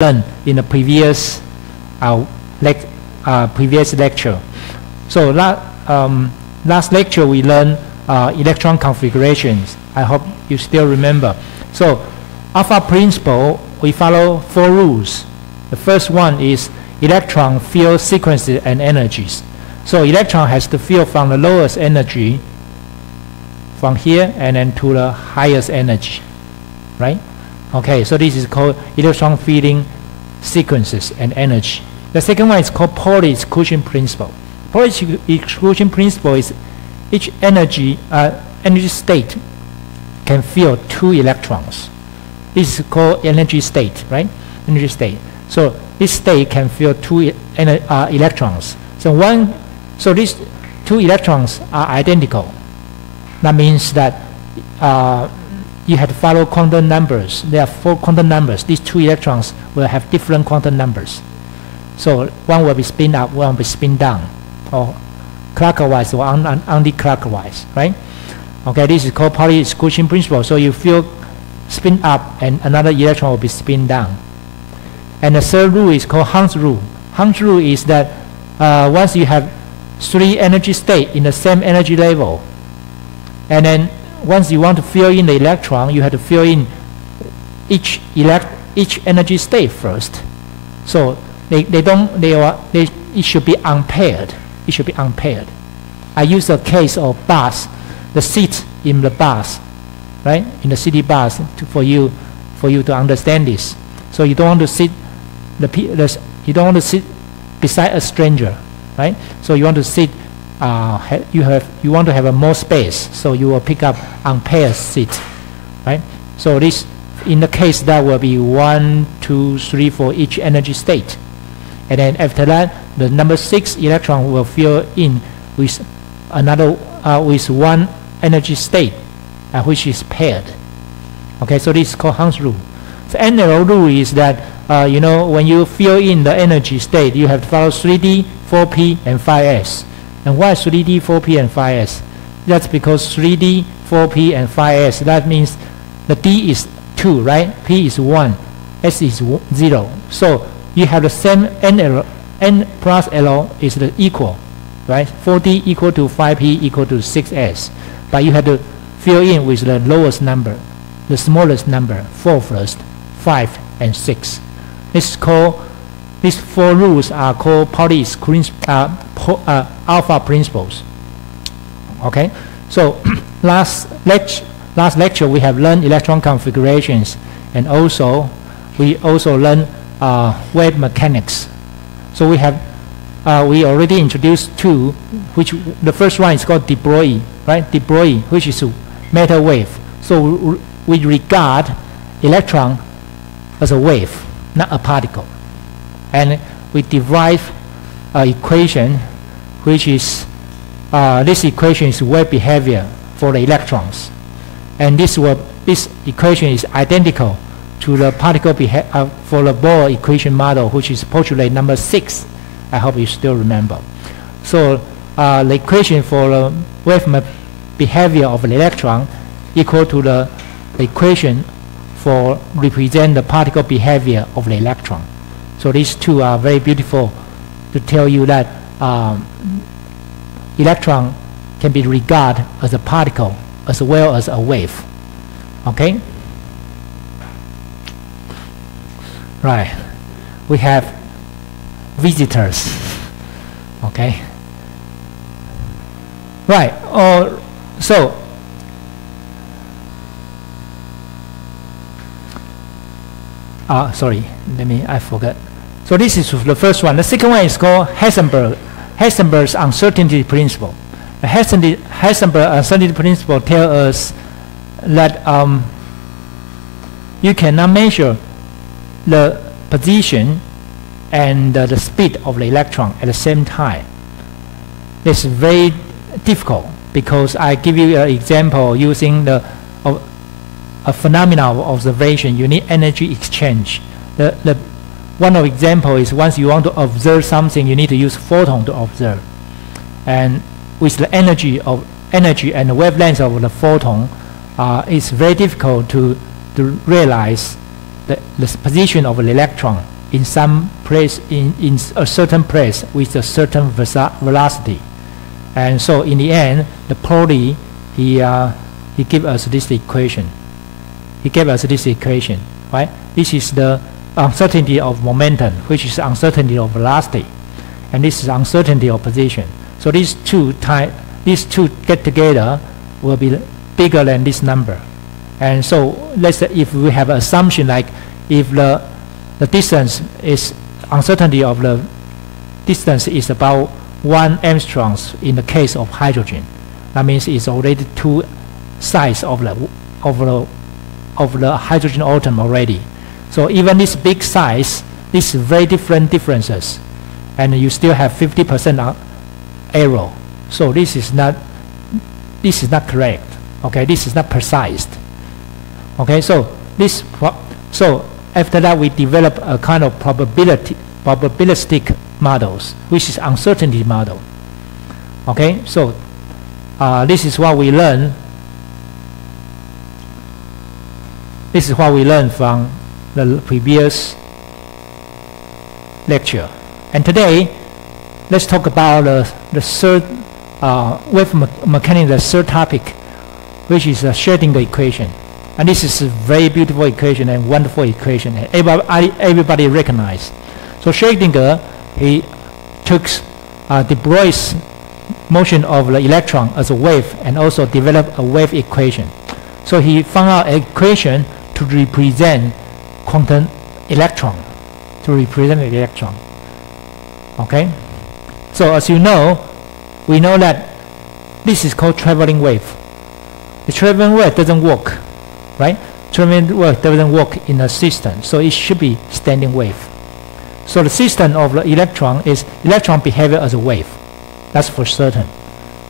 learned in the previous lecture. So last lecture we learned electron configurations. I hope you still remember. So alpha principle, we follow 4 rules. The first one is electron field sequences and energies. So electron has to field from the lowest energy from here and then to the highest energy, right? Okay, so this is called electron fielding sequences and energy. The second one is called Pauli exclusion principle. Pauli exclusion principle is each energy state can field 2 electrons. This is called energy state, right? Energy state. So this state can field 2 electrons. So these 2 electrons are identical. That means that you have to follow quantum numbers. There are 4 quantum numbers. These 2 electrons will have different quantum numbers. So one will be spin up, one will be spin down, or clockwise or anti-clockwise, right? Okay, this is called Pauli exclusion principle. So you feel spin up and another electron will be spin down. And the third rule is called Hund's rule. Hund's rule is that once you have 3 energy states in the same energy level, and then once you want to fill in the electron, you have to fill in each energy state first. So it should be unpaired. It should be unpaired. I use a case of bus, the seat in the bus, right? In the city bus for you to understand this. So you don't want to sit beside a stranger, right? So you want to sit. You want to have more space, so you will pick up unpaired seat, right? So this, in the case, that will be 1, 2, 3 for each energy state, and then after that, the number 6 electron will fill in with another with 1 energy state, which is paired. Okay, so this is called Hund's rule. The NL rule is that when you fill in the energy state, you have to follow 3D, 4P, and 5S. And why 3D, 4P, and 5S? That's because 3D, 4P, and 5S, that means the D is 2, right? P is 1, S is 0. So you have the same N plus L is equal, right? 4D equal to 5P equal to 6S. But you have to fill in with the lowest number, the smallest number, 4 first, 5, and 6. These 4 rules are called Pauli alpha principles. Okay, so last lecture we have learned electron configurations, and we also learned wave mechanics. So we already introduced 2, which the first one is called de Broglie, right? De Broglie, which is a matter wave. So we regard electron as a wave, not a particle. And we derive an equation, which is this equation is wave behavior for the electrons, and this equation is identical to the particle behavior for the Bohr equation model, which is postulate number 6. I hope you still remember. So the equation for the wave behavior of the electron equal to the equation for represent the particle behavior of the electron. So these 2 are very beautiful to tell you that electron can be regarded as a particle as well as a wave. Okay? Right. We have visitors. Okay? Right. So sorry, I forgot. So this is the first one. The second one is called Heisenberg's uncertainty principle. The Heisenberg uncertainty principle tells us that you cannot measure the position and the speed of the electron at the same time. It's very difficult because I give you an example using a phenomenon of observation. You need energy exchange. One of example is once you want to observe something, you need to use photon to observe. And with the energy and the wavelength of the photon, it's very difficult to realize the position of the electron in some place, in a certain place with a certain velocity. And so in the end, the Pauli, he gave us this equation. He gave us this equation, right? This is the uncertainty of momentum, which is uncertainty of velocity, and this is uncertainty of position. So these two get together will be bigger than this number. And so let's say if we have an assumption like if the distance is uncertainty of the distance is about 1 angstroms in the case of hydrogen, that means it's already 2 sides of the hydrogen atom already. So even this big size, this is very different differences, and you still have 50% error. So this is not correct. Okay, this is not precise. Okay, so after that we develop a kind of probabilistic models, which is uncertainty model. Okay, so this is what we learn. This is what we learned from the previous lecture. And today, let's talk about the third wave mechanics, the third topic, which is the Schrodinger equation. And this is a very beautiful equation and wonderful equation. And everybody recognizes. So Schrodinger, he took de Broglie's motion of the electron as a wave and also developed a wave equation. So he found out an equation to represent quantum electron, Okay? So as you know, we know that this is called traveling wave. The traveling wave doesn't work, right? Traveling wave doesn't work in a system, so it should be standing wave. So the system of the electron is electron behavior as a wave. That's for certain.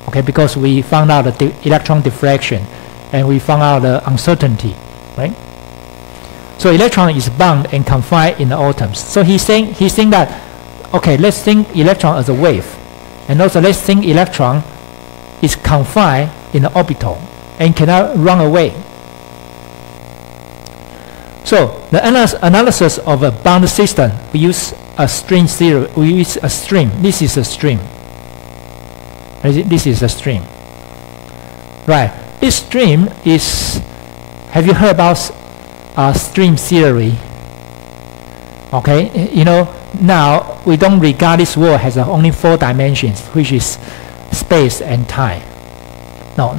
Okay, because we found out the electron diffraction and we found out the uncertainty, right? So electron is bound and confined in the atoms. So he's saying that, okay, let's think electron as a wave, and also let's think electron is confined in the orbital and cannot run away. So the analysis of a bound system, we use a string theory. We use a stream. This is a stream. This is a stream. Right. This stream is. Have you heard about string theory? Okay. You know, now we don't regard this world as only 4 dimensions, which is space and time. No.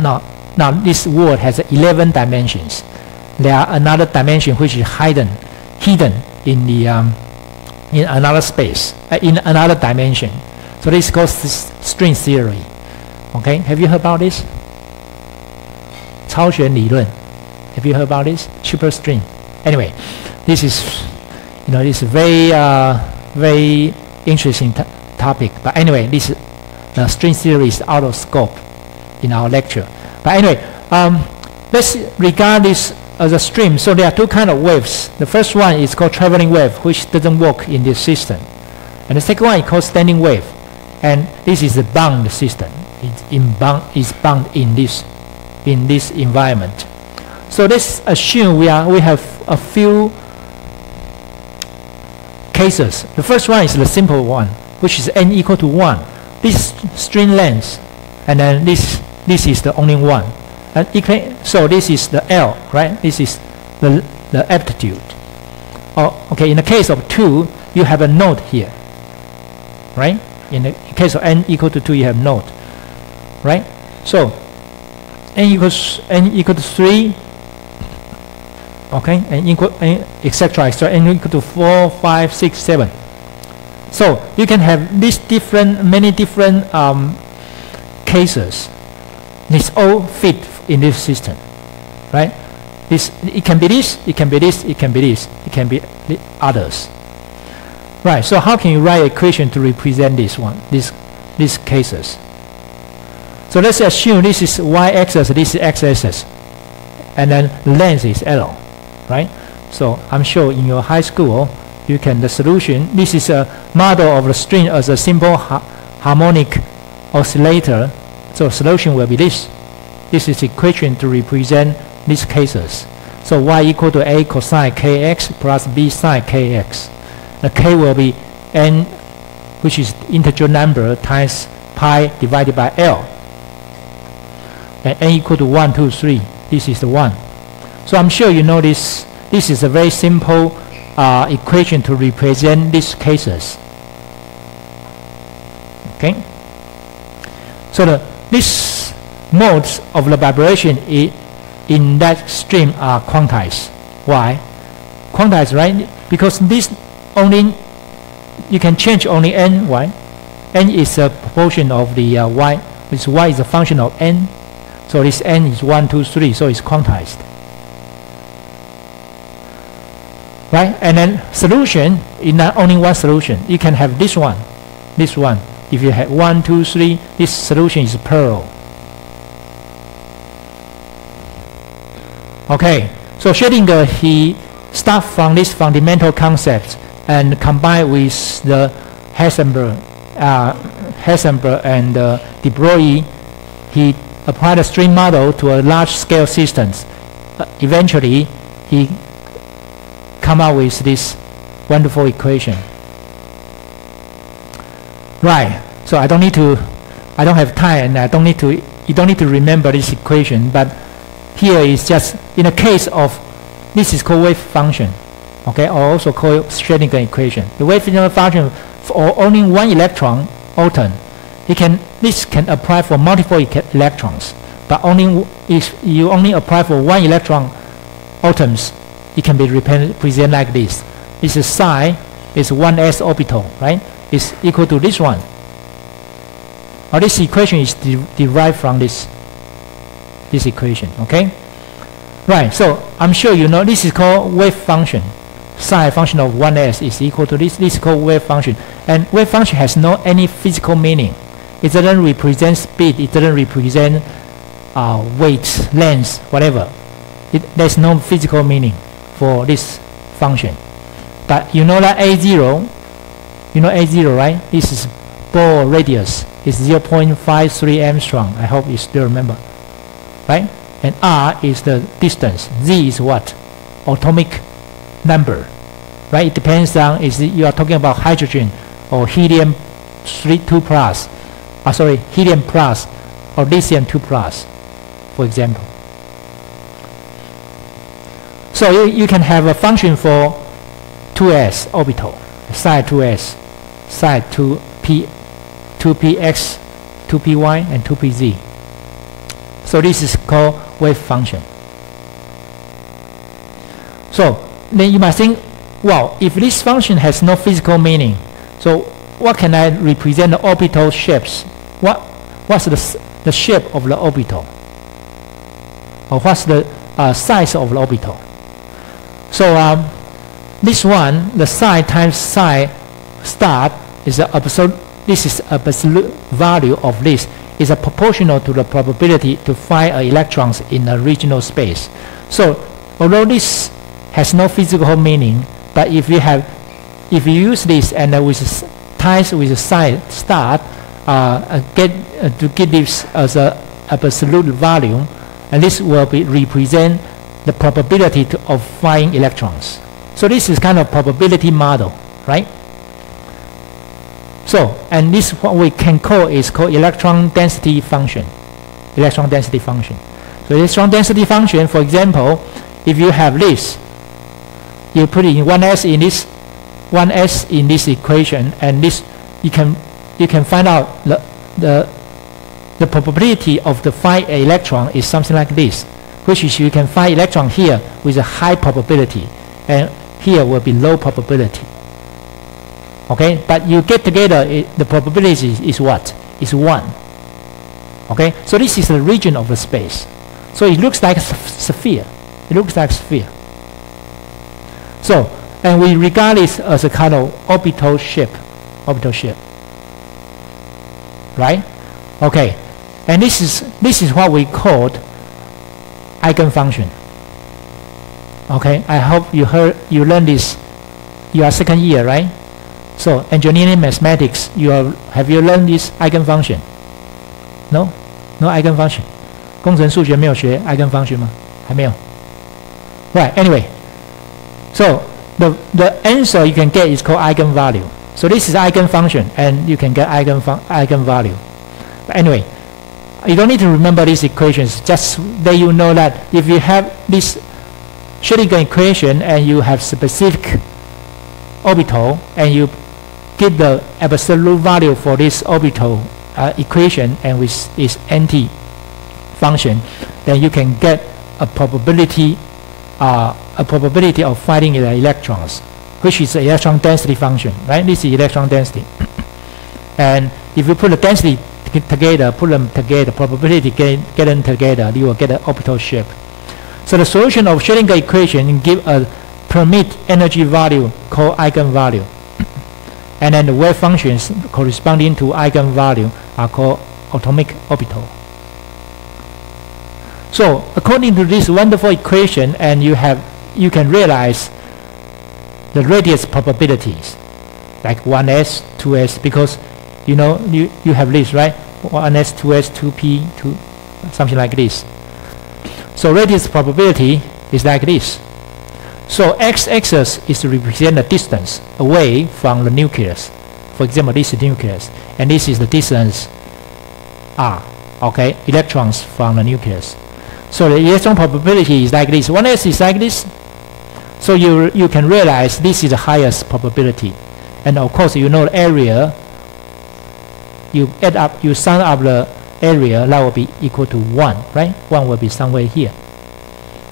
Now this world has 11 dimensions. There are another dimension which is hidden in the in another space, in another dimension. So this is called string theory. Okay, have you heard about this? 超弦理论. Have you heard about this? Super string. Anyway, this is, you know, this is very interesting topic. But anyway, this the string theory is out of scope in our lecture. But anyway, let's regard this as a stream. So there are 2 kinds of waves. The first one is called traveling wave, which doesn't work in this system. And the second one is called standing wave. And this is a bound system. It's bound in this environment. So let's assume we have a few cases. The first one is the simple one, which is n equal to 1. This string length, and then this is the only one. And so this is the L, right? This is the amplitude. Okay, in the case of 2, you have a node here, right? In the case of n equal to 2, you have node, right? So n equal to 3, okay, and etc. n equal to 4, 5, 6, 7. So you can have many different cases. This all fit in this system, right? It can be this, it can be this, it can be this, it can be the others. Right, so how can you write an equation to represent these cases? So let's assume this is y-axis, this is x-axis, and then length is L, right? So I'm sure in your high school, the solution, this is a model of the string as a simple harmonic oscillator. So solution will be this. This is equation to represent these cases. So y equal to a cosine kx plus b sine kx. The k will be n, which is integer number, times pi divided by L. And n equal to 1, 2, 3. This is the 1. So I'm sure you know this. This is a very simple equation to represent these cases. Okay. So these modes of the vibration in that stream are quantized. Why? Quantized, right? Because this only, you can change only n, why? N is a proportion of the y, which y is a function of n. So this n is 1, 2, 3, so it's quantized. Right? And then solution is not only one solution. You can have this one, this one. If you have 1, 2, 3, this solution is parallel. Okay, so Schrodinger, he starts from this fundamental concept and combined with the Heisenberg and de Broglie, he applied a string model to a large-scale systems. Eventually, he come up with this wonderful equation. Right. So I don't have time, and you don't need to remember this equation. But here is just in a case of, this is called wave function, okay, or also called Schrodinger equation. The wave function for only one electron atom. This can apply for multiple electrons, but only if you only apply for one electron atoms, it can be represented like this. This is psi is 1s orbital, right? Is equal to this one. Or this equation is derived from this equation, okay? Right, so I'm sure you know this is called wave function. Psi function of 1s is equal to this. This is called wave function. And wave function has no any physical meaning. It doesn't represent speed. It doesn't represent weight, length, whatever. There's no physical meaning for this function. But you know that A0, you know A0, right? This is Bohr radius. It's 0.53 angstrom. I hope you still remember, right? And R is the distance. Z is what? Atomic number, right? It depends on you are talking about hydrogen or helium 2 plus, helium plus or lithium 2 plus, for example. So you can have a function for 2s orbital, psi 2s, psi 2p, 2px, 2py, and 2pz. So this is called wave function. So then you might think, well, if this function has no physical meaning, so what can I represent the orbital shapes? What's the shape of the orbital? Or what's the size of the orbital? So this one, the psi times psi star is the absolute. This is absolute value of this is a proportional to the probability to find electrons in a regional space. So although this has no physical meaning, but if you use this and with times with psi star to get this as a absolute value, and this will represent the probability of finding electrons. So this is kind of probability model, right? So, and this what we can call is called electron density function. Electron density function. So electron density function, for example, if you have this, you put in 1s in this equation, and this you can find out the probability of the find electron is something like this, which is you can find electron here with a high probability, and here will be low probability. Okay, but you get together, the probability is what? Is 1. Okay, so this is the region of the space. So it looks like a sphere. It looks like a sphere. So, and we regard this as a kind of orbital shape. Orbital shape. Right? Okay, and this is what we called eigenfunction. Okay, I hope you learned this. You are second year, right? So engineering mathematics, have you learned this eigenfunction? No, no eigenfunction. 工程数学没有学 eigenfunction 吗？还没有。Right, anyway. So the answer you can get is called eigenvalue. So this is eigenfunction, and you can get eigenvalue. But anyway, you don't need to remember these equations. Just that you know that if you have this Schrodinger equation and you have specific orbital, and you get the absolute value for this orbital equation, and with its anti-function, then you can get a probability of finding the electrons, which is the electron density function, right? This is electron density. And if you put the density together, put them together, probability get them together, you will get an orbital shape. So the solution of Schrodinger equation give a permit energy value called eigenvalue. And then the wave functions corresponding to eigenvalue are called atomic orbital. So according to this wonderful equation, and you can realize the radius probabilities, like 1s, 2s, because you know you have this, right? 1s, 2s, 2p, 2, something like this. So radius probability is like this. So x-axis is to represent the distance away from the nucleus. For example, this is nucleus, and this is the distance r, okay, electrons from the nucleus. So the electron probability is like this. 1s is like this. So you can realize this is the highest probability. And of course, you know the area, you add up, you sum up the area, that will be equal to 1, right? 1 will be somewhere here.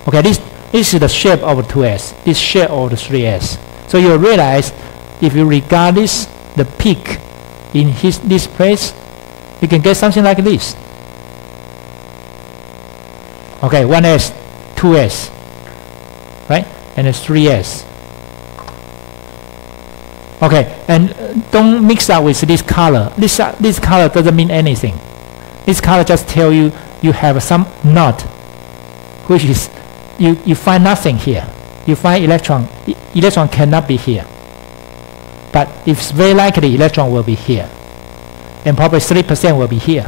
Okay, this is the shape of the 2s, this shape of the 3s. So you realize if you regard this, the peak in this place, you can get something like this. Okay, 1s, 2s, right? And 3s. Okay, and don't mix up with this color. This color doesn't mean anything. This color just tell you you have some knot, which is you find nothing here. You find electron. Electron cannot be here. But it's very likely electron will be here, and probably 3% will be here.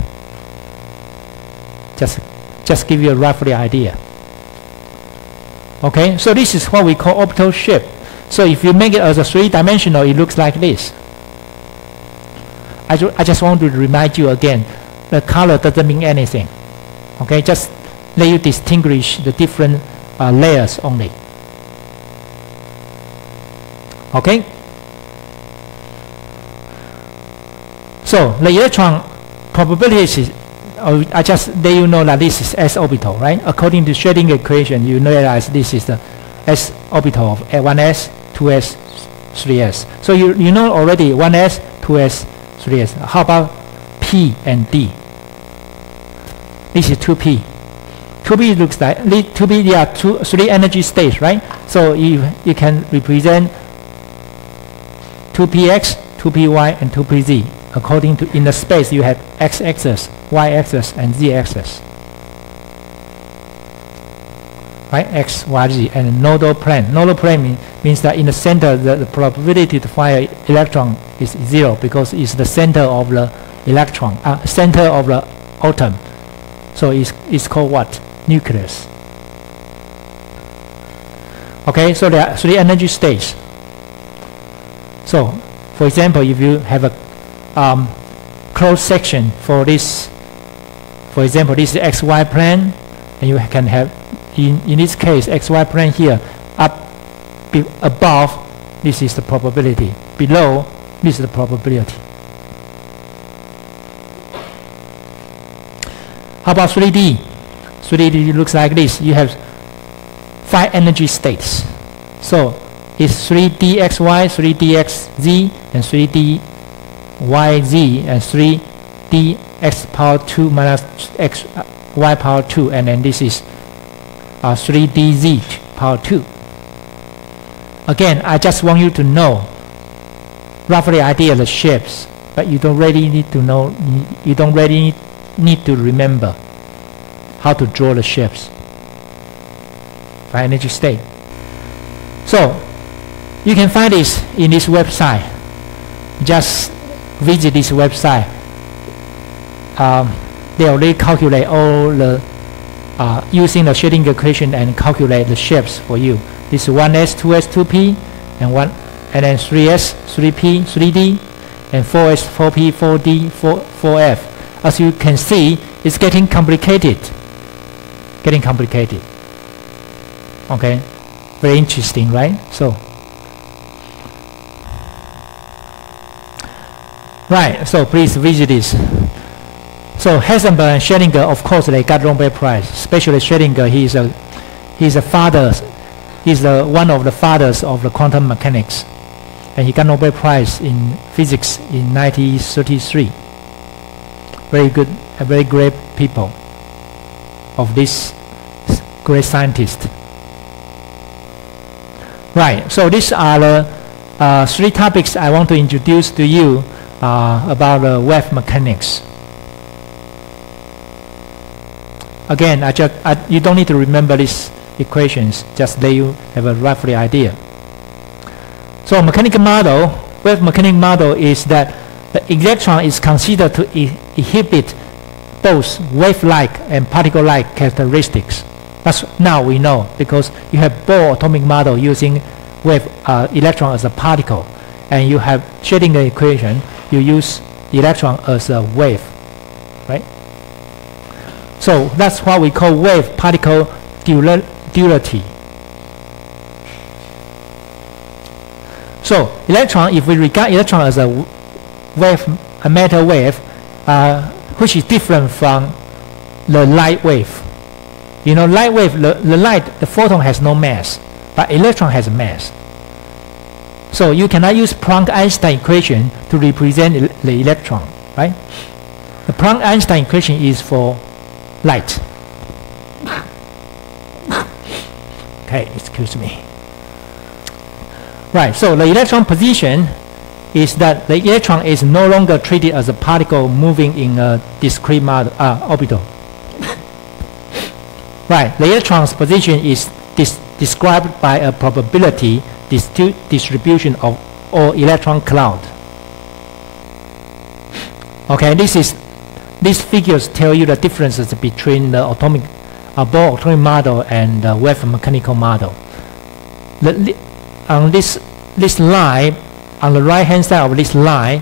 Just give you a roughly idea. Okay, so this is what we call orbital shape. So if you make it as a 3-dimensional, it looks like this. I just want to remind you again, the color doesn't mean anything. Okay, just let you distinguish the different layers only. Okay. So the electron probability, I just let you know that this is s orbital, right? According to Schrodinger equation, you realize this is the s orbital of 1s, 2s, 3s. So you know already 1s, 2s, 3s. How about p and d? This is 2p. 2p looks like 2p. There are 3 energy states, right? So you can represent 2px, 2py, and 2pz. According to in the space, you have x-axis, y-axis, and z-axis. Right, x, y, z, and nodal plane. Nodal plane means that in the center, the probability to find an electron is 0 because it's the center of the electron, center of the atom. So it's called what? Nucleus. Okay, so there are 3 energy states. So, for example, if you have a closed section for this, for example, this is xy plane, and you can have in this case xy plane here, above, this is the probability, below, this is the probability. How about 3D? 3D looks like this. You have 5 energy states. So it's 3dxy, 3dxz, and 3dyz, and 3dx power 2 minus xy power 2, and then this is 3dz power 2. Again, I just want you to know roughly idea of the shapes, but you don't really need to know, you don't really need to remember how to draw the shapes by energy state. So you can find this in this website. Just visit this website. They already calculate all the using the Schrodinger equation and calculate the shapes for you. This is 1s, 2s, 2p, and then 3s, 3p, 3d, and 4s, 4p, 4d, 4f. As you can see, it's getting complicated. Okay, very interesting, right? So please visit this. So Heisenberg and Schrodinger, of course, they got Nobel Prize. Especially Schrodinger, he's one of the fathers of the quantum mechanics, and he got Nobel Prize in physics in 1933. Very good, very great people of this great scientist. Right. So these are the 3 topics I want to introduce to you about wave mechanics. Again, you don't need to remember these equations, just let you have a roughly idea. So mechanical model, wave mechanical model is that the electron is considered to inhibit both wave-like and particle-like characteristics. That's now we know, because you have Bohr atomic model using wave electron as a particle, and you have Schrodinger equation, you use electron as a wave, right? So that's what we call wave-particle duality. So electron, if we regard electron as a wave, a matter wave, which is different from the light wave. You know, light wave, the photon has no mass, but electron has a mass. So you cannot use Planck-Einstein equation to represent the electron, right? The Planck-Einstein equation is for light. Okay, excuse me. Right, so the electron position is that the electron is no longer treated as a particle moving in a discrete orbital. Right, the electron's position is described by a probability distribution of all electron cloud. Okay, these figures tell you the differences between the Bohr atomic model and the wave mechanical model. On this line, on the right hand side of this line,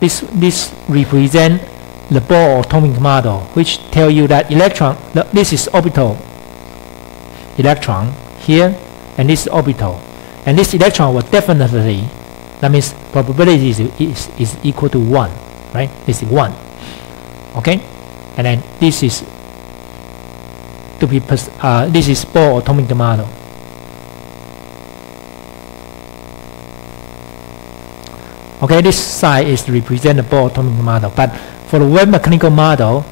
this represents the Bohr atomic model, which tell you that electron, this is orbital electron here, and this is orbital, and this electron will definitely, that means probability is equal to 1, right? This is 1, okay, and then this is this is Bohr atomic model. Okay, this side is represent the Bohr atomic model, but for the wave mechanical model,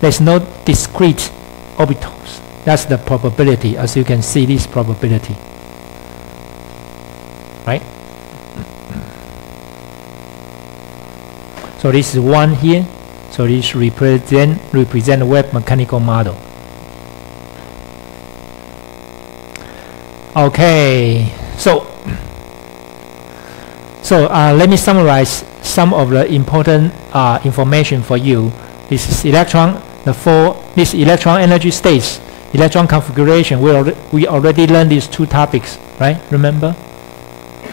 there's no discrete orbitals. That's the probability, as you can see, this probability, right? So this is 1 here, so this represent the wave mechanical model. Okay, so let me summarize some of the important information for you. This is electron, this electron energy states, electron configuration. We already learned these 2 topics, right? Remember?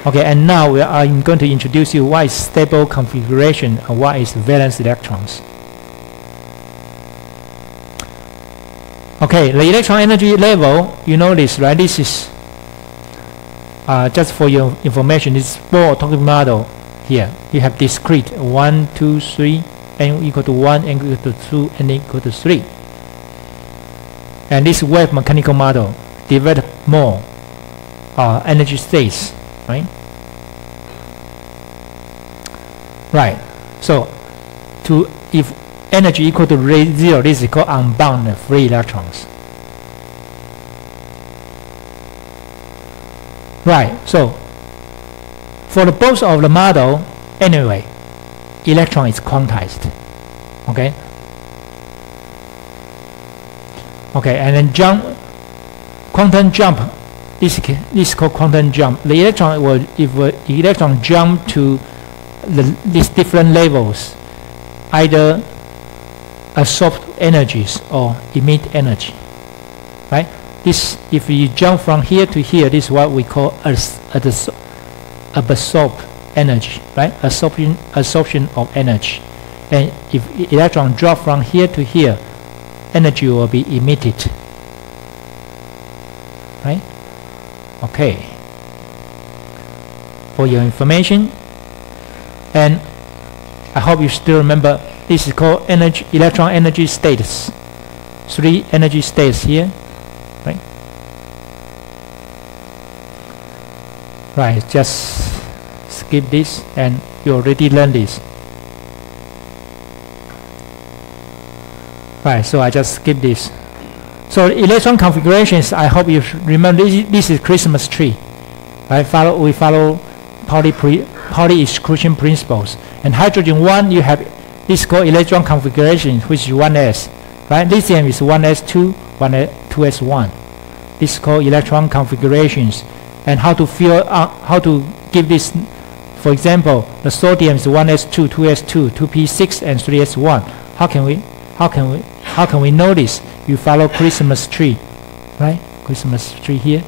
Okay, and now I'm going to introduce you what is stable configuration and what is valence electrons. Okay, the electron energy level, you know this, right? This is just for your information, this is Bohr atomic model. Here you have discrete 1, 2, 3, n equal to 1, n equal to 2, n equal to 3. And this wave mechanical model develop more energy states, right? Right. So if energy equal to 0, this is called unbound free electrons. Right, so for the both of the model, anyway, electron is quantized. Okay. Okay, and then quantum jump. This is called quantum jump. The electron will, if the electron jump to these different levels, either absorb energies or emit energy, right? This, if you jump from here to here, this is what we call absorb energy, right? Absorption of energy. And if electron drop from here to here, energy will be emitted, right? Okay. For your information, and I hope you still remember, this is called electron energy states. 3 energy states here, right? Right, just skip this, and you already learned this. Right, so I just skip this. So electron configurations, I hope you remember this is Christmas tree. Right? We follow Pauli exclusion principles. And hydrogen 1, you have this called electron configuration, which is 1s. Right? Lithium is 1s2, 2s1. This is called electron configurations. And how to give this, for example, the sodium is 1s2, 2s2, 2p6, and 3s1. How can we know this? You follow Christmas tree, right? Christmas tree here.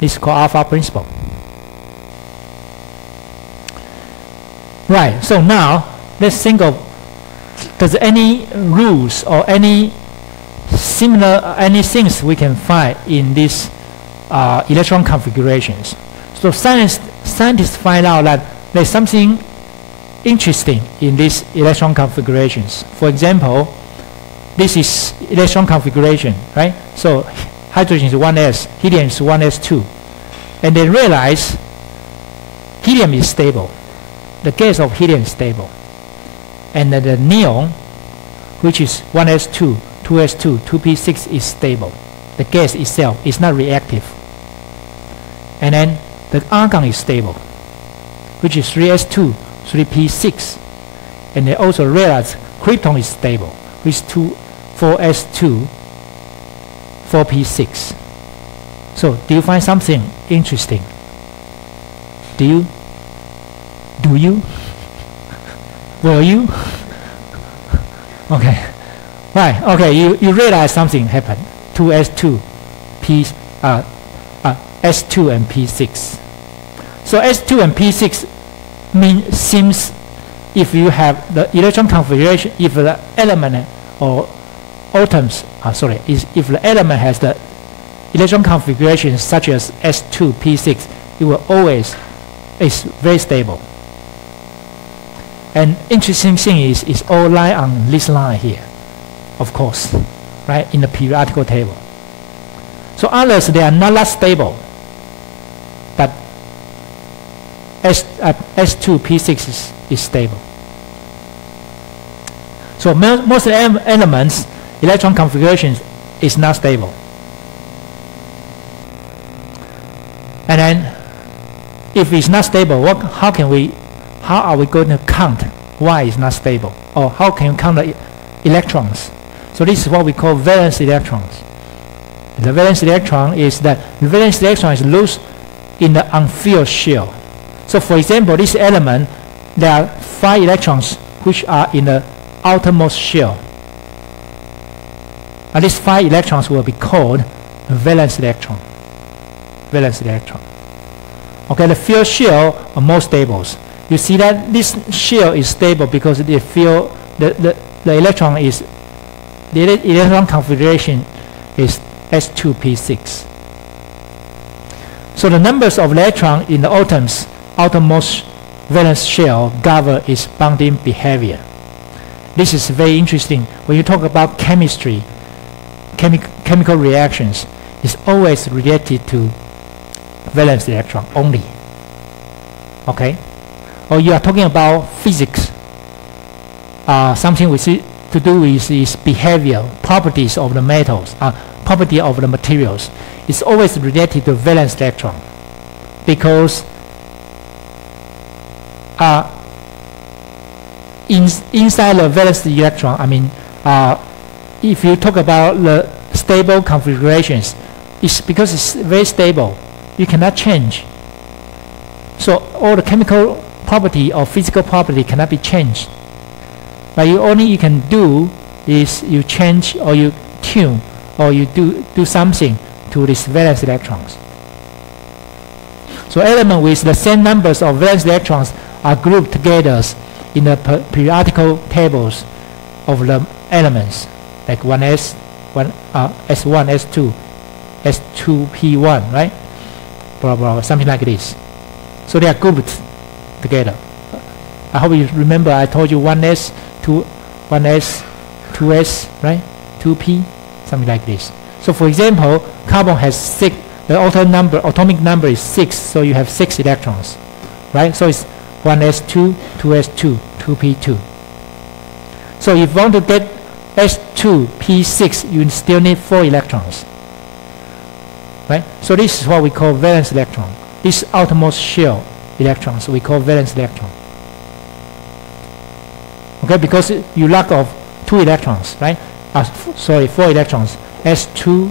This is called alpha principle. Right, so now let's think of, does any rules or any similar, any things we can find in these electron configurations. So scientists find out that there's something interesting in these electron configurations. For example, this is electron configuration, right? So hydrogen is 1s, helium is 1s2. And they realize helium is stable. The gas of helium is stable. And the neon, which is 1s2, 2s2, 2p6 is stable. The gas itself is not reactive. And then the argon is stable, which is 3s2, 3p6. And they also realize krypton is stable, which is 4s2, 4p6. So do you find something interesting? Do you? Will you? Okay. Right, okay, you realize something happened. 2s2, s2 and p6. So s2 and p6 seems, if you have the electron configuration, if the element or atoms, if the element has the electron configuration such as s2, p6, it will always is very stable. And interesting thing is, it's all line on this line here, of course, right, in the periodical table. So others, they are not that stable, but S2, P6 is stable. So most elements, electron configurations is not stable. And then, if it's not stable, how are we going to count why it's not stable? Or how can you count the electrons? So this is what we call valence electrons. The valence electron is that the valence electron is loose in the unfilled shell. So for example, this element, there are 5 electrons which are in the outermost shell. And these 5 electrons will be called valence electron. Valence electron. Okay, the filled shell are more stable. You see that this shell is stable because the electron is, the electron configuration is S2P6. So the numbers of electrons in the outermost valence shell govern its bonding behavior. This is very interesting. When you talk about chemistry, chemical reactions, it's always related to valence electron only. Okay? Or you are talking about physics, something we see to do with is behavior, properties of the metals, property of the materials. It's always related to valence electron, because inside the valence electron, if you talk about the stable configurations, it's because it's very stable. You cannot change. So all the chemical property or physical property cannot be changed. But you can do is you change or you tune or you do something to these valence electrons. So elements with the same numbers of valence electrons are grouped together in the periodical tables of the elements, like 1s, S1, S2, S2P1, right? Blah, blah, something like this. So they are grouped together. I hope you remember I told you 1s, 1s, 2s, right? 2p, something like this. So for example, carbon has 6, the atomic number is 6, so you have 6 electrons, right? So it's 1s2, 2s2, 2p2. So if you want to get S2P6, you still need 4 electrons, right? So this is what we call valence electron. This outermost shell electrons we call valence electron. Okay, because you lack of 2 electrons, right? 4 electrons, S2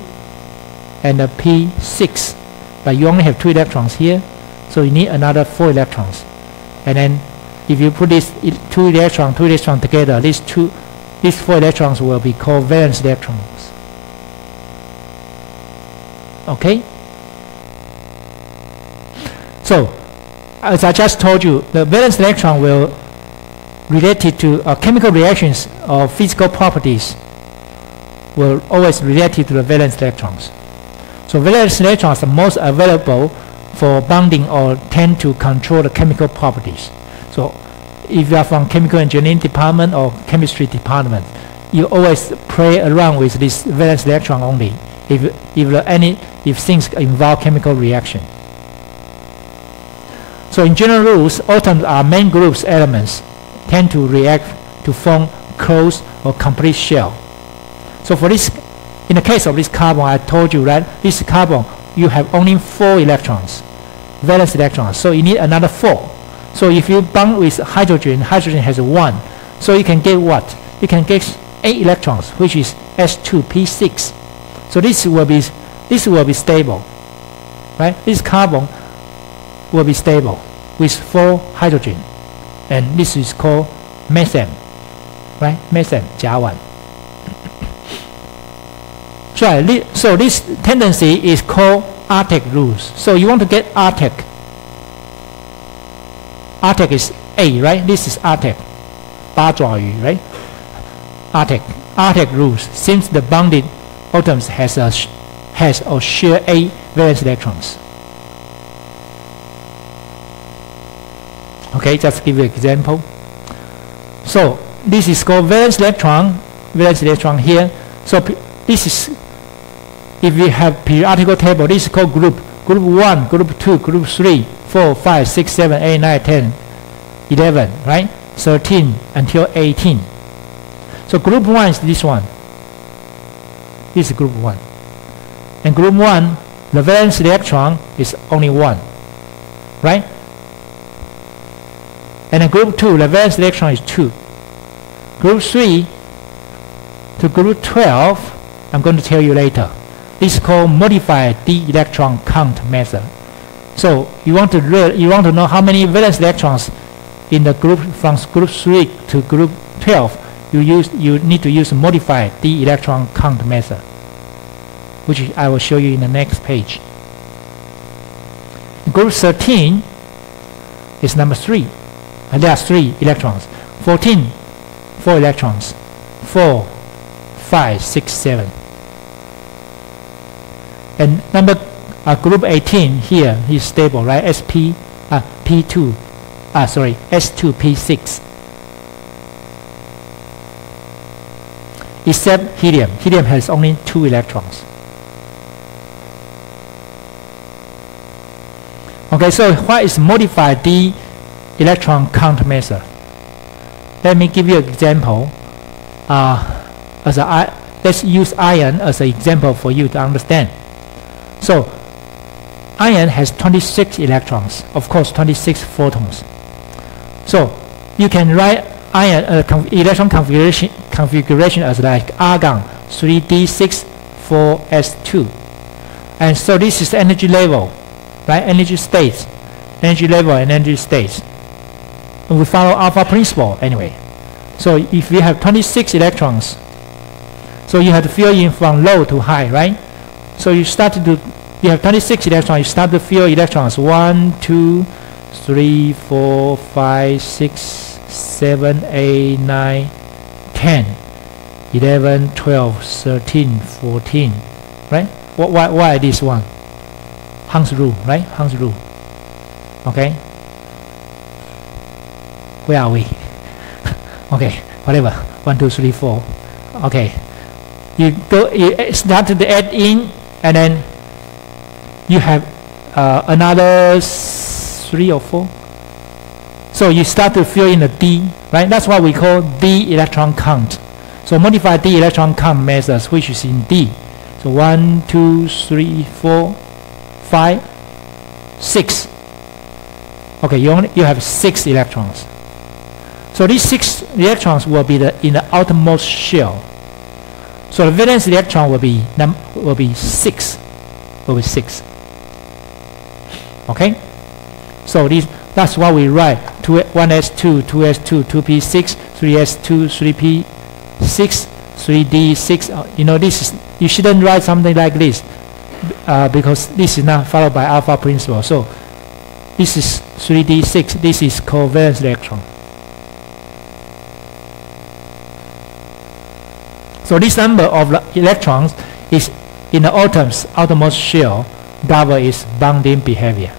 and P6, but you only have 2 electrons here, so you need another 4 electrons. And then if you put these 2 electrons together, these 4 electrons will be called valence electrons. Okay? So, as I just told you, the valence electron will related to chemical reactions or physical properties will always related to the valence electrons. So valence electrons are most available for bonding or tend to control the chemical properties. So if you are from chemical engineering department or chemistry department, you always play around with this valence electron only if things involve chemical reaction. So in general rules, atoms are main groups elements tend to react to form closed or complete shell. So for this, in the case of this carbon, I told you that this carbon you have only 4 electrons, valence electrons. So you need another 4. So if you bond with hydrogen, hydrogen has 1. So you can get what? You can get 8 electrons, which is S2P6. So this will be stable, right? This carbon will be stable with 4 hydrogen, and this is called methane, right? Methane, 甲烷. So this tendency is called Artek rules. So you want to get Artek. Artek is A, right? This is Artek. 八爪鱼, right? Artek rules. Since the bonded atoms has or share A valence electrons. Okay, just give you an example. So this is called valence electron here. So this is, if we have periodical table, this is called group 1, group 2, group 3, 4, 5, 6, 7, 8, 9, 10, 11, right? 13 until 18. So group 1 is this one. This is group 1. And group 1, the valence electron is only 1, right? And in group 2, the valence electron is 2. Group 3 to group 12, I'm going to tell you later. This is called modified d electron count method. So you want to know how many valence electrons in the group from group 3 to group 12. You need to use modified d electron count method, which I will show you in the next page. Group 13 is number 3, and there are 3 electrons. 14, 4 electrons. 4, 5, 6, 7. And number group 18 here is stable, right? S2P6. Except helium. Helium has only 2 electrons. Okay, so what is modified d electron count method? Let me give you an example. Let's use iron as an example for you to understand. So iron has 26 electrons, of course 26 photons. So you can write iron electron configuration as like argon 3d6 4s2. And so this is energy level, right? Energy states, energy level and energy states. And we follow alpha principle anyway. So if you have 26 electrons, so you have to fill in from low to high, right? So you have 26 electrons, you start to fill electrons 1, 2, 3, 4, 5, 6, 7, 8, 9, 10, 11, 12, 13, 14, right? Why this one? Hung's rule, right? Hung's rule. Okay. Where are we? Okay, whatever. 1, 2, 3, 4. Okay. You start to add in, and then you have another 3 or 4. So you start to fill in the D, right? That's what we call D electron count. So modify D electron count methods, which is in D. So 1, 2, 3, 4, 5, 6. Okay, you have 6 electrons. So these 6 electrons will be in the outermost shell. So the valence electron will be 6. Will be 6. Okay. So that's what we write: 1s2, 2s2, 2p6, 3s2, 3p6, 3d6. You know, you shouldn't write something like this because this is not followed by alpha principle. So this is 3d6. This is covalent electron. So this number of electrons is in the outermost shell. Double is bonding behavior.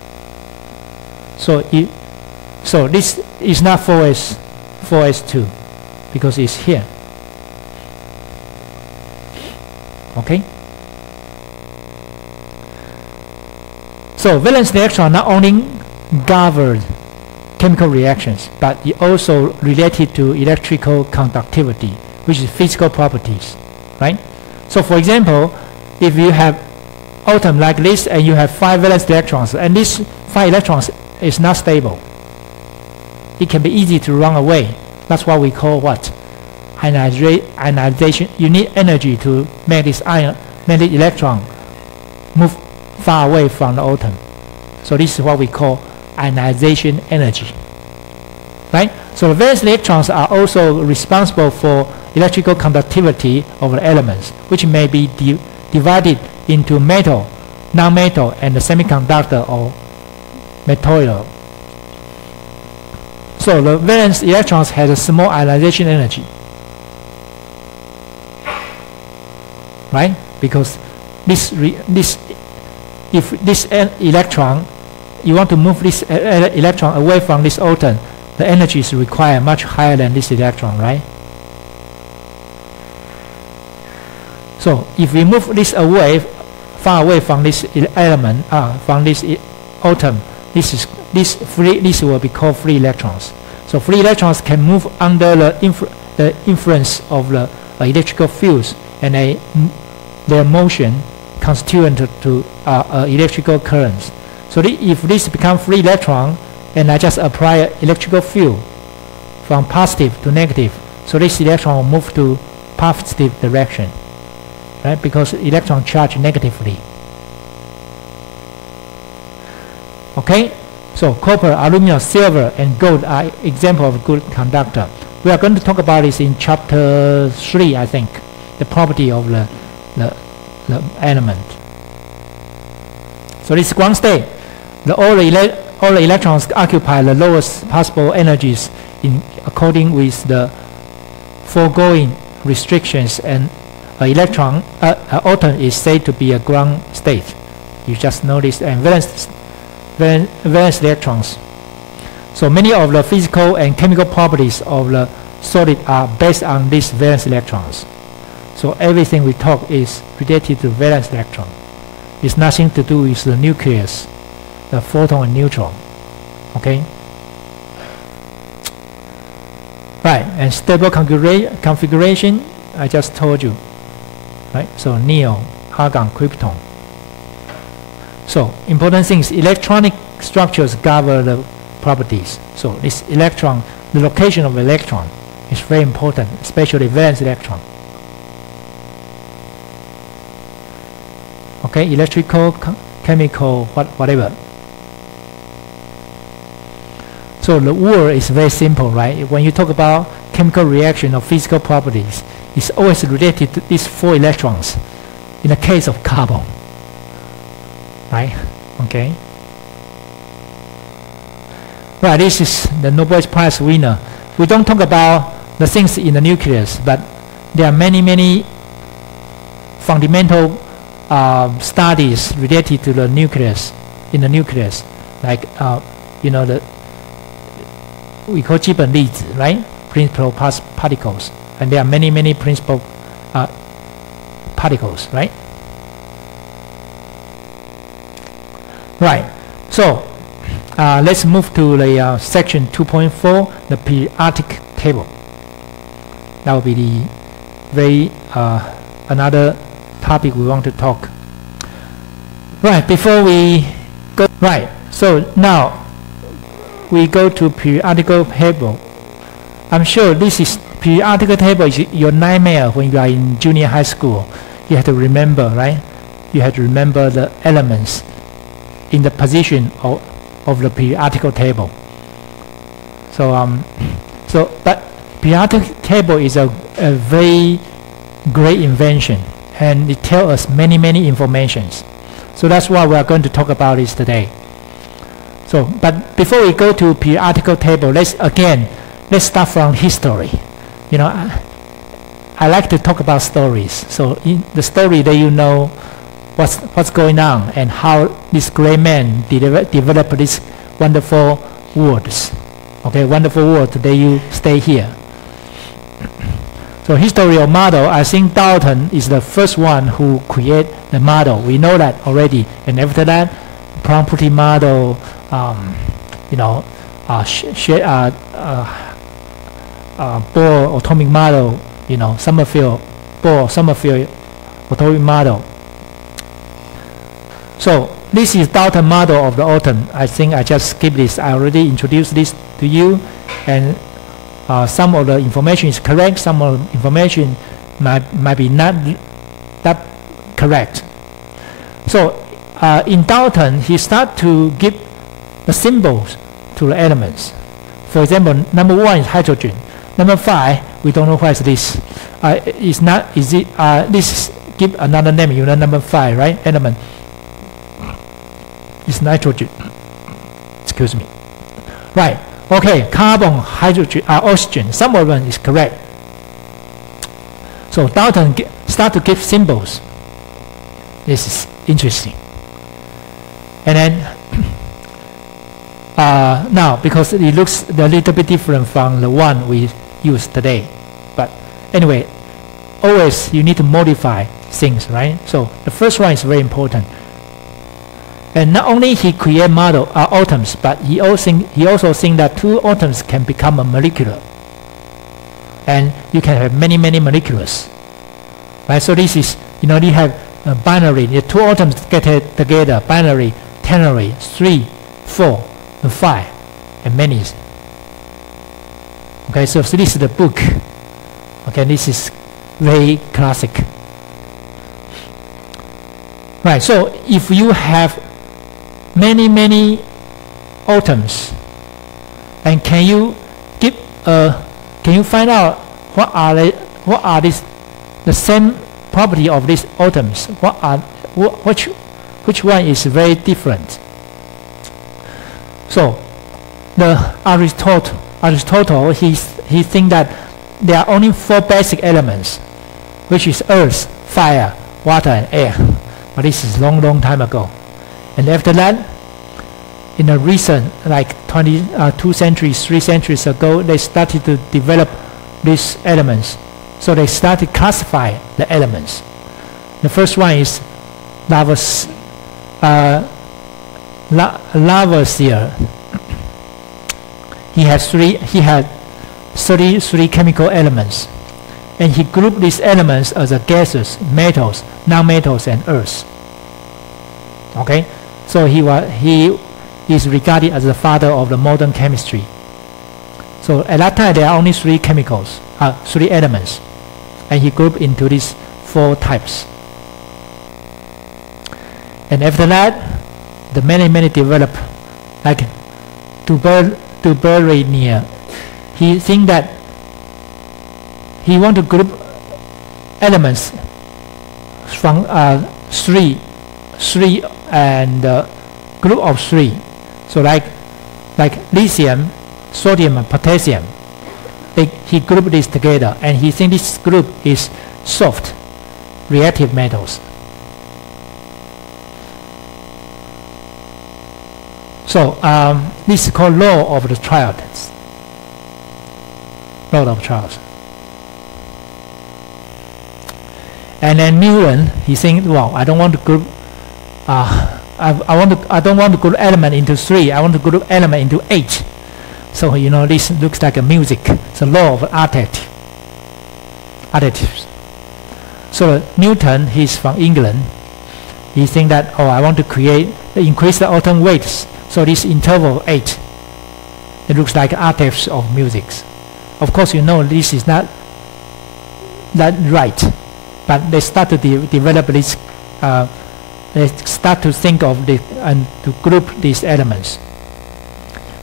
So this is not 4s2 because it's here. Okay. So valence electron not only govern chemical reactions, but it also related to electrical conductivity, which is physical properties, right? So for example, if you have atom like this and you have 5 valence electrons, and these 5 electrons is not stable, it can be easy to run away. That's what we call what? Ionization. You need energy to make this electron move far away from the atom. So this is what we call ionization energy, right? So the valence electrons are also responsible for electrical conductivity of the elements, which may be divided into metal, non-metal, and the semiconductor or material. So the valence electrons has a small ionization energy, right? Because if this electron, you want to move this electron away from this atom, the energy is required much higher than this electron, right? So if we move this away, far away from this element, from this atom, this will be called free electrons. So free electrons can move under the influence of the electrical fields, and their motion constituent to electrical currents. So if this becomes free electron, and I just apply an electrical field from positive to negative, so this electron will move to positive direction, right? Because electron charge negatively. Okay, so copper, aluminum, silver, and gold are examples of good conductor. We are going to talk about this in chapter 3, I think, the property of the element. So this ground state, all the electrons occupy the lowest possible energies according with the foregoing restrictions, and an atom is said to be a ground state. You just notice, and valence electrons. So many of the physical and chemical properties of the solid are based on these valence electrons. So everything we talk is related to valence electron. It's nothing to do with the nucleus, the photon and neutron. Okay? Right, and stable configuration, I just told you. Right? So neon, argon, krypton. So important things, electronic structures govern the properties. So this electron, the location of the electron is very important, especially valence electron. Okay, electrical, chemical, whatever. So the word is very simple, right? When you talk about chemical reaction or physical properties is always related to these 4 electrons in the case of carbon. Right? Okay. Right, this is the Nobel Prize winner. We don't talk about the things in the nucleus, but there are many fundamental studies related to the nucleus, in the nucleus, like you know, we call 基本粒子, right? Principal particles, and there are many principal particles, right? Right. So let's move to the section 2.4, the periodic table. That will be the very another topic we want to talk. Right, before we go, right, so now we go to periodical table. I'm sure this is periodical table is your nightmare when you are in junior high school. You have to remember, right? You have to remember the elements in the position of the periodical table. So but periodic table is a very great invention, and it tells us many informations. So that's why we are going to talk about this today. So, but before we go to periodical table, let's start from history. You know, I like to talk about stories. So in the story, that you know what's going on and how this great man developed these wonderful words. Okay, wonderful words. That you stay here. So history of model, I think Dalton is the first one who created the model. We know that already. And after that, property model, you know, Bohr atomic model, you know, Bohr-Sommerfeld atomic model. So this is Dalton model of the atom. I think I just skipped this. I already introduced this to you, and some of the information is correct, some of the information might be not that correct. So in Dalton, he started to give the symbols to the elements. For example, number 1 is hydrogen. Number 5, we don't know what is this. This give another name, you know, number 5, right? Element is nitrogen. Excuse me. Right. Okay, carbon, hydrogen, oxygen. Some of them is correct. So Dalton start to give symbols. This is interesting. And then now, because it looks a little bit different from the one we use today, but anyway, always you need to modify things, right? So the first one is very important. And not only he create model atoms, but he also think that 2 atoms can become a molecule, and you can have many molecules, right? So this is, you know, you have a binary. The 2 atoms get together, binary, ternary, 3, 4, and 5, and many. Okay, so this is the book. Okay, this is very classic. Right. So if you have many atoms, and can you find out what are the same property of these atoms? Which one is very different? So the Aristotle he think that there are only 4 basic elements, which is earth, fire, water, and air. But this is long time ago. And after that, in a recent, like 2 centuries, 3 centuries ago, they started to develop these elements. So they started to classify the elements. The first one is Lavoisier. He had 33 chemical elements, and he grouped these elements as the gases, metals, non-metals, and earth. Okay, so he is regarded as the father of the modern chemistry. So at that time there are only 3 chemicals, 3 elements, and he grouped into these 4 types. And after that, the many developed, like Dubrinier. He think that he want to group elements from three and group of 3. So like lithium, sodium, and potassium. He grouped this together, and he thinks this group is soft reactive metals. So this is called law of the triads. Law of triads. And then Newton, he thinks, well, I don't want to group. I don't want to group element into 3. I want to group element into 8. So this looks like a music. It's a law of additives. So Newton, he's from England. He thinks that, I want to increase the atom weights. So this interval 8, it looks like additives of music. Of course, this is not right. But they start to develop this. They start to think of and to group these elements.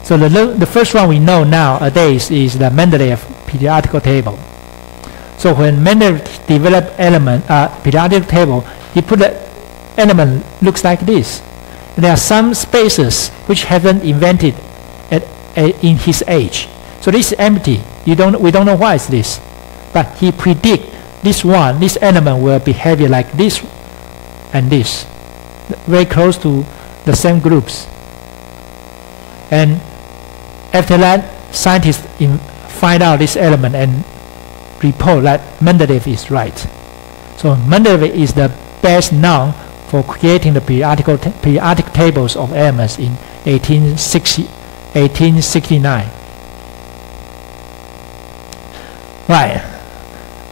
So the first one we know nowadays is the Mendeleev periodic table. So when Mendeleev developed periodic table, he put the element looks like this. There are some spaces which haven't invented in his age. So this is empty. We don't know why is this, but he predict this element will behave like this and this, very close to the same groups. And after that, scientists find out this element and report that Mendeleev is right. So Mendeleev is the best known for creating the periodic tables of elements in 1869. Right.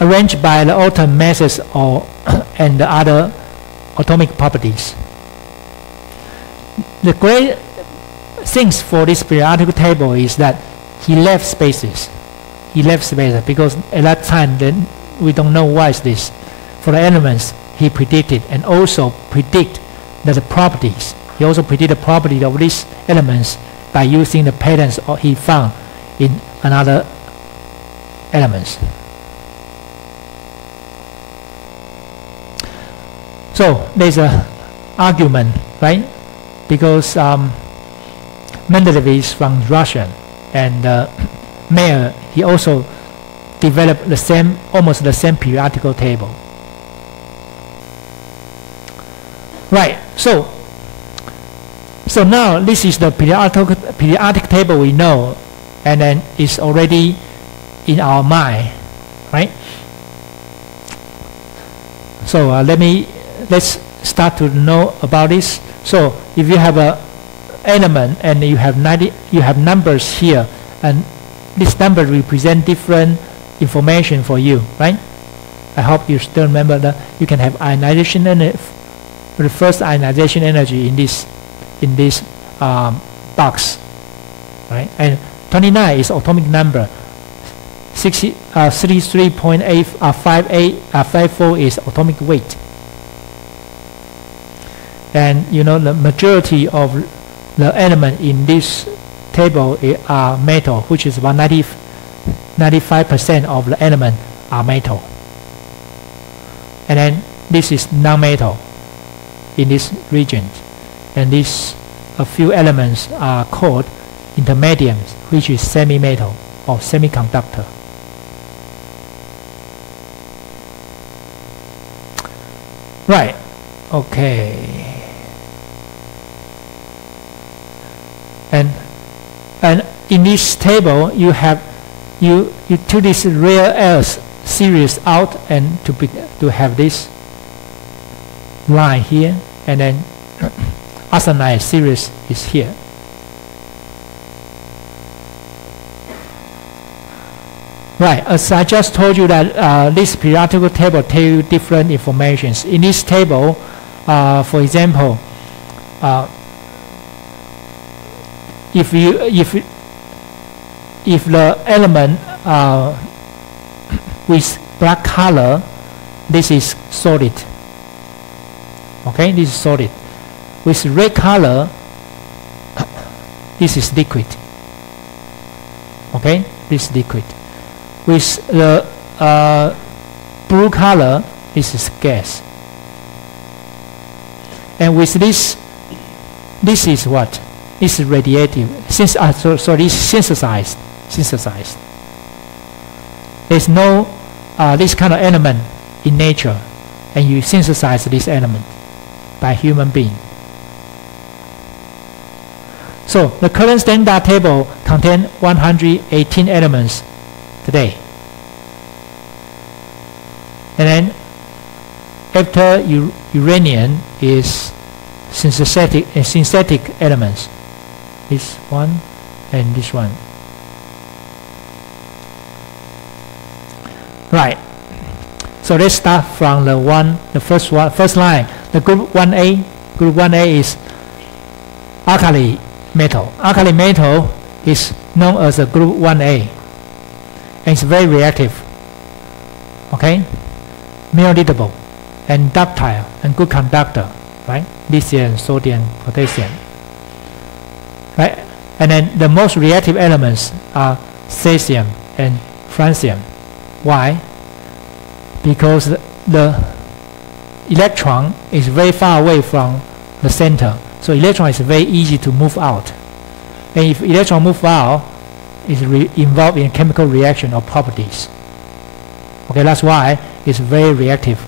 Arranged by the Alton methods and the other atomic properties. The great things for this periodic table is that he left spaces. Because at that time then we don't know why is this. For the elements he predicted, and also predict that the properties. He also predicted the property of these elements by using the patterns he found in another elements. So there's an argument, right? Because Mendeleev is from Russia, and Mayer, he also developed almost the same periodical table. Right. So now this is the periodic table we know, and then it's already in our mind, right? So let's start to know about this. So if you have a element and you have numbers here, and this number represent different information for you, right? I hope you still remember that you can have ionization energy, the first ionization energy in this box, right? And 29 is atomic number. 33.54 is atomic weight. And the majority of the element in this table are metal, which is about 95% of the element are metal. And then this is non-metal in this region. And a few elements are called intermediates, which is semi-metal or semiconductor. Right. Okay. And in this table you took this rare earth series out, and to have this line here, and then arsenide series is here. Right, as I just told you that this periodic table tells you different informations. In this table, for example, if the element with black color, this is solid. Okay, this is solid. With red color, this is liquid. Okay, this is liquid. With the blue color is gas. And with this is what? It's radiative. Since so this synthesized. There's no this kind of element in nature, and you synthesize this element by human being. So the current standard table contains 118 elements today. And then after uranium is synthetic elements. This one and this one. Right. So let's start from the first line. The group 1A. Group 1A is alkali metal. Alkali metal is known as a group 1A, and it's very reactive. Okay, meltable and ductile and good conductor. Right, lithium, sodium, potassium. Right, and then the most reactive elements are cesium and francium. Why? Because the electron is very far away from the center, so electron is very easy to move out. And if electron move out, it's involved in chemical reaction or properties. Okay, that's why it's very reactive.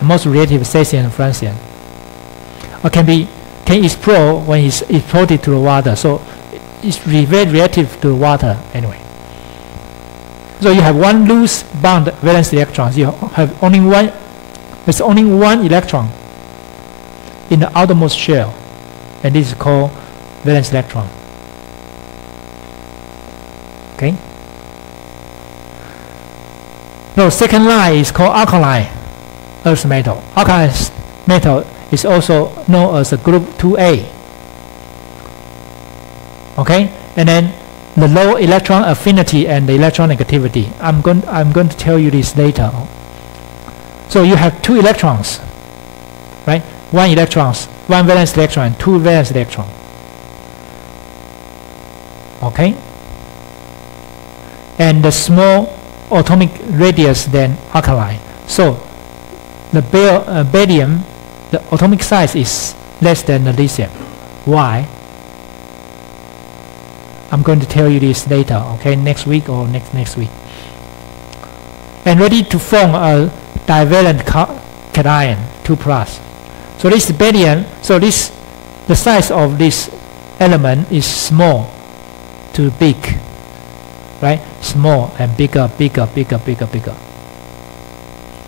The most reactive is cesium and francium. Or can explode when it's exploded to the water. So it's very reactive to the water anyway. So you have one loose bound valence electrons. You have only one. There's only one electron in the outermost shell, and this is called valence electron. Okay. No, second line is called alkaline earth metal. Alkaline metal is also known as a group 2A. Okay, and then the low electron affinity and the electron negativity. I'm going to tell you this later. So you have two electrons, right? One valence electron, and two valence electron. Okay, and the small atomic radius than alkaline. So the barium, the atomic size is less than the lithium. Why? I'm going to tell you this later, okay, next week or next week. And ready to form a divalent cation, 2+. So this barium, so the size of this element is small to big, right? Small and bigger.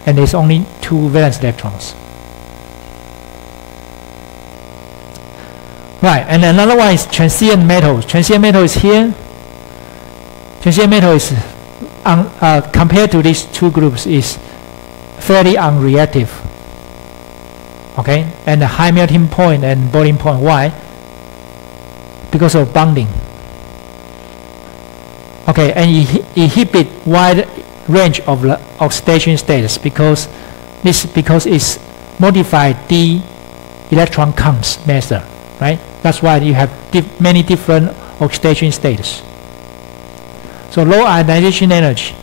And there's only two valence electrons. Right, and another one is transient metals. Transient metal is here. Transient metal is, compared to these two groups, is fairly unreactive. Okay, and the high melting point and boiling point. Why? Because of bonding. Okay, and it inhibit wide range of the oxidation states because it's modified d electron counts method. Right? That's why you have many different oxidation states. So low ionization energy.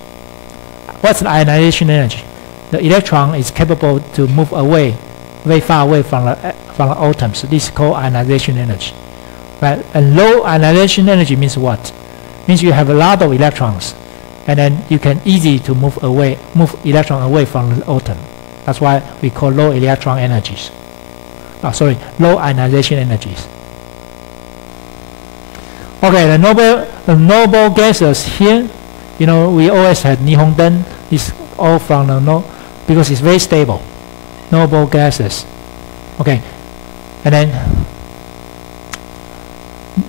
What's the ionization energy? The electron is capable to move away, very far away from the atoms. So this is called ionization energy. Right? And low ionization energy means what? Means you have a lot of electrons, and then you can easily to move electron away from the atom. That's why we call low electron energies. Low ionization energies. Okay, the noble gases here, we always had Nihonben. It's all from the because it's very stable. Noble gases. Okay, and then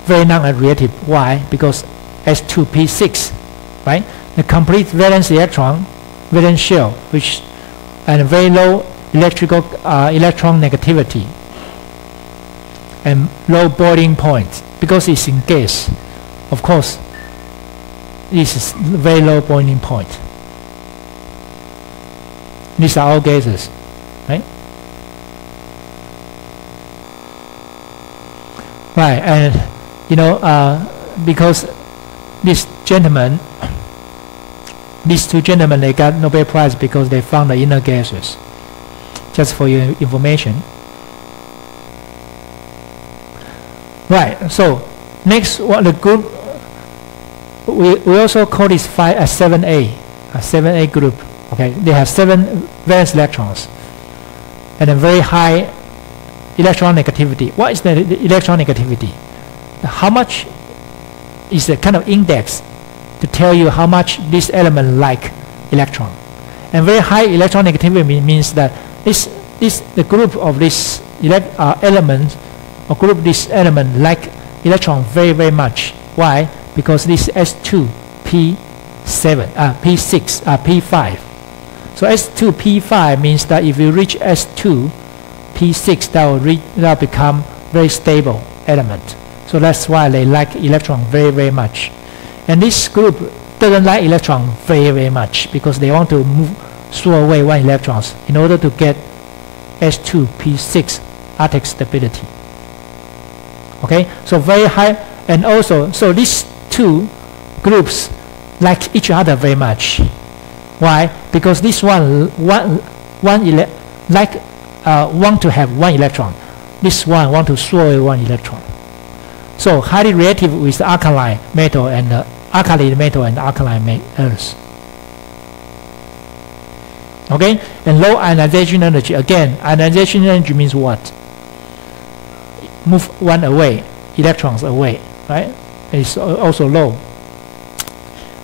very non-reactive. Why? Because H2P6, right? The complete valence electron, valence shell, and very low electron negativity and low boiling point because it's in gas. Of course, this is very low boiling point. These are all gases, right? Right, and because this gentleman these two gentlemen, they got Nobel Prize because they found the inner gases. Just for your information. Right, so next one, the group, we also call this 7A, a 7A group. Okay, they have 7 valence electrons and a very high electron negativity. What is the electron negativity? How much is the kind of index to tell you how much this element like electron? And very high electron negativity means that the group of this element, or group this element like electron very, very much. Why? Because this S2 P7, P6, P5. So S2 P5 means that if you reach S2 P6, that will become very stable element. So that's why they like electron very, very much. And this group doesn't like electron very, very much because they want to throw away 1 electrons in order to get S2 P6 atomic stability. Okay, so very high, and also so these two groups like each other very much. Why? Because this want to have 1 electron. This one want to throw away 1 electron. So highly reactive with the alkaline metal and alkali metal and alkaline earth. Okay, and low ionization energy. Again, ionization energy means what? Move 1 away, electrons away, right? It's also low.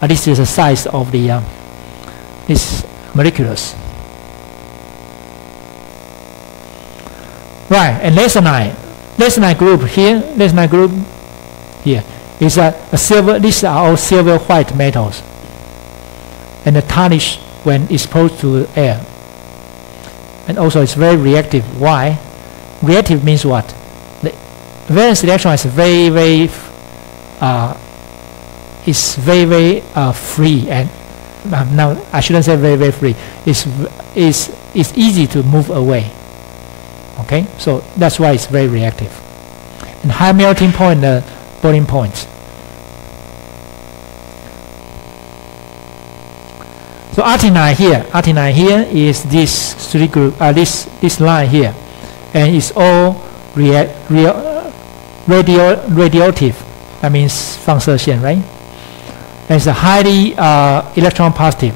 This is the size of the these molecules. Right, and lanthanide group here, lanthanide group here is a silver. These are all silver white metals, and the tarnish when exposed to air. And also it's very reactive. Why? Reactive means what? The valence electron is very, very free, and now I shouldn't say very, very free. It's easy to move away. Okay, so that's why it's very reactive. And high melting point, boiling point. So arginine here is this 3 group, this line here, and it's all radioactive. That means 放射线, right? And it's a highly electron positive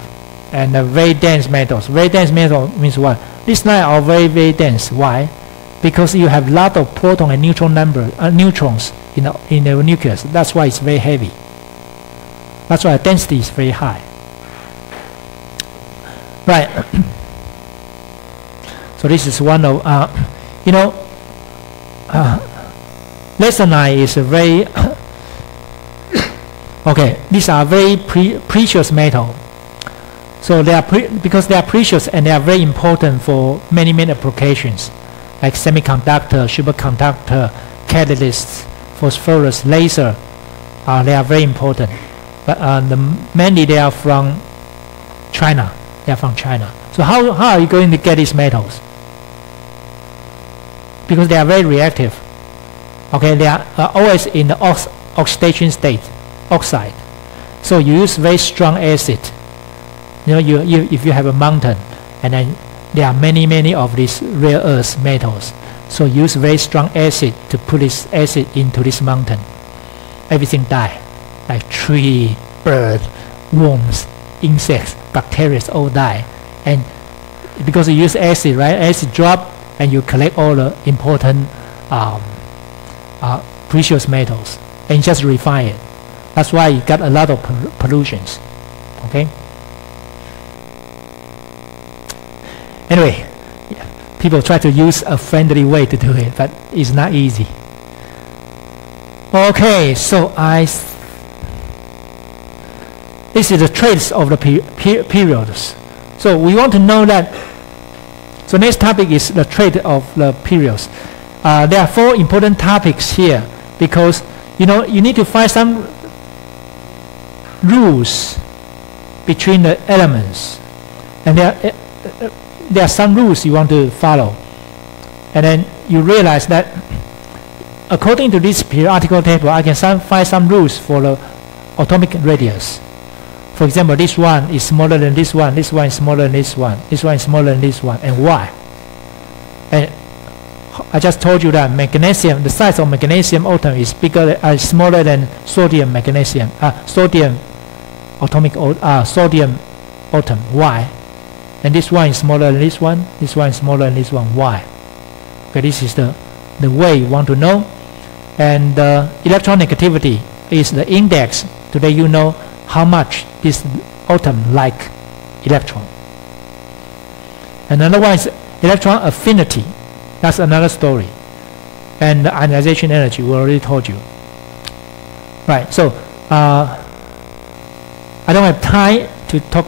and very dense metals. Very dense metal means what? These lines are very, very dense. Why? Because you have a lot of proton and neutron neutrons in the nucleus. That's why it's very heavy. That's why the density is very high. Right. So this is one of lanthanide is a very okay. These are very precious metal. So they are because they are precious and they are very important for many, many applications, like semiconductor, superconductor, catalysts, phosphorus, laser. They are very important. But mainly they are from China. They are from China. So how are you going to get these metals? Because they are very reactive. Okay, they are always in the oxidation state, oxide. So you use very strong acid. If you have a mountain, and then there are many of these rare earth metals, so use very strong acid to put this acid into this mountain. Everything die, like tree, bird, worms, insects, bacteria all die. And because you use acid, right? Acid drop, and you collect all the important precious metals and just refine it. That's why you got a lot of pollutions. Okay. Anyway, people try to use a friendly way to do it, but it's not easy. Okay, so this is the traits of the periods. So we want to know that. So next topic is the trait of the periods. There are 4 important topics here because you need to find some rules between the elements, and there are some rules you want to follow, and then you realize that according to this periodical table, I can find some rules for the atomic radius. For example, this one is smaller than this one is smaller than this one is smaller than this one, and why? And I just told you that magnesium, the size of magnesium atom is smaller than sodium magnesium, sodium atom. Why? And this one is smaller than this one is smaller than this one. Why? Okay, this is the way you want to know. And electron negativity is the index. Today you know how much this atom like electron. Another one is electron affinity. That's another story. And the ionization energy, we already told you. Right, so I don't have time to talk